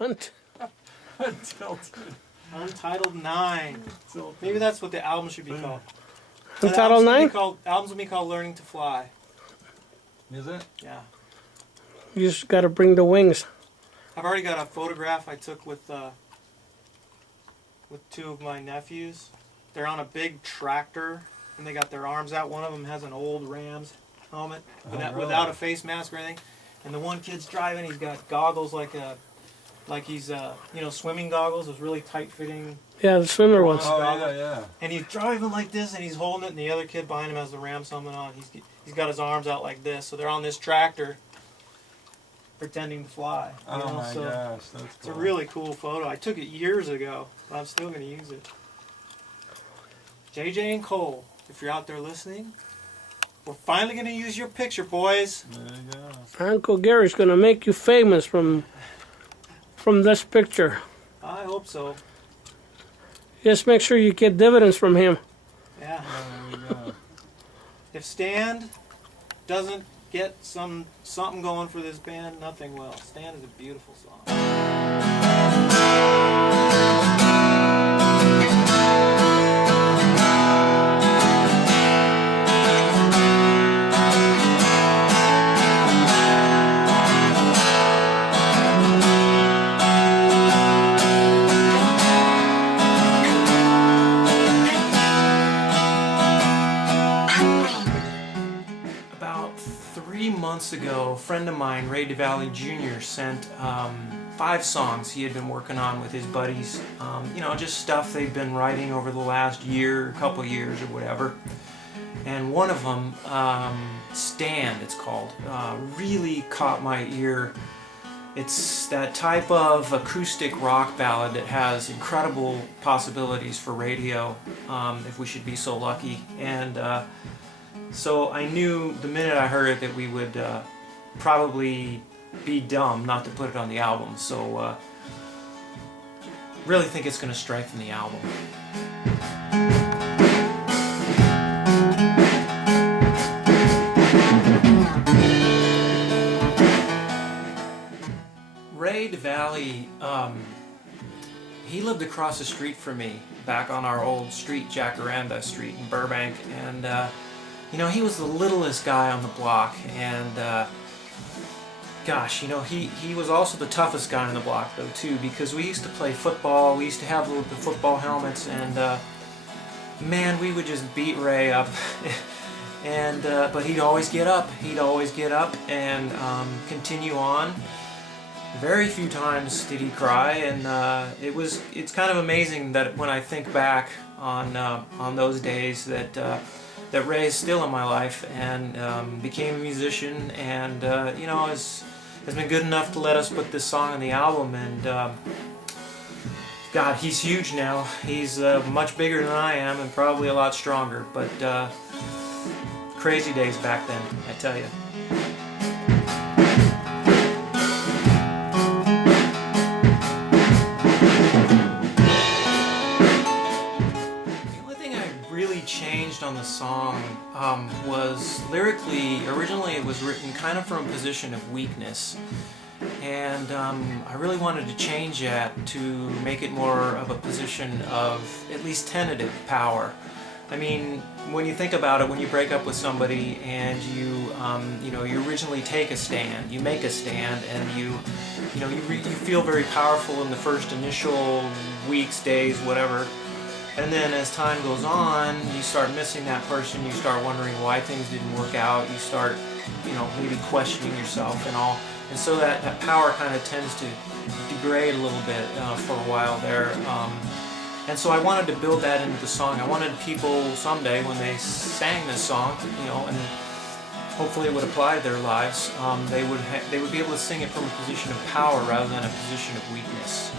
Untilted. Untitled 9. Maybe that's what the album should be called. Untitled 9? Albums would be called Learning to Fly. Is it? Yeah. You just got to bring the wings. I've already got a photograph I took with 2 of my nephews. They're on a big tractor, and they got their arms out. One of them has an old Rams helmet without a face mask or anything. And the one kid's driving. He's got goggles like he's swimming goggles. Those really tight fitting. Yeah, the swimmer ones. Oh yeah. And he's driving like this, and he's holding it. And the other kid behind him has the Rams helmet on. He's got his arms out like this. So they're on this tractor, pretending to fly. Oh my gosh, that's cool. It's a really cool photo. I took it years ago, but I'm still going to use it. JJ and Cole, if you're out there listening, we're finally going to use your picture, boys. There you go. Uncle Gary's going to make you famous from this picture. I hope so. Just make sure you get dividends from him. Yeah. There you go. If Stand doesn't get something going for this band, nothing will. Stand is a beautiful song. Ago, a friend of mine, Ray deVally Jr., sent 5 songs he had been working on with his buddies. Just stuff they've been writing over the last year, couple years, or whatever. And one of them, Stand, it's called, really caught my ear. It's that type of acoustic rock ballad that has incredible possibilities for radio, if we should be so lucky. And so I knew the minute I heard it that we would probably be dumb not to put it on the album. So really think it's going to strengthen the album. Ray deVally, he lived across the street from me back on our old street, Jacaranda Street in Burbank, and he was the littlest guy on the block, and gosh, he was also the toughest guy on the block though too, because we used to play football. We used to have the football helmets, and man, we would just beat Ray up. And but he'd always get up. He'd always get up and continue on. Very few times did he cry, and it's kind of amazing that when I think back on those days that Ray is still in my life and became a musician, and has been good enough to let us put this song on the album. And God, he's huge now. He's much bigger than I am, and probably a lot stronger. But crazy days back then, I tell you. Changed on the song was lyrically. Originally it was written kind of from a position of weakness, and I really wanted to change that to make it more of a position of at least tentative power. I mean, when you think about it, when you break up with somebody and you originally take a stand, you make a stand, and you feel very powerful in the first initial weeks, days, whatever. And then as time goes on, you start missing that person, you start wondering why things didn't work out, you start, maybe questioning yourself and all. And so that power kind of tends to degrade a little bit for a while there. And so I wanted to build that into the song. I wanted people someday, when they sang this song, and hopefully it would apply to their lives, they would be able to sing it from a position of power rather than a position of weakness.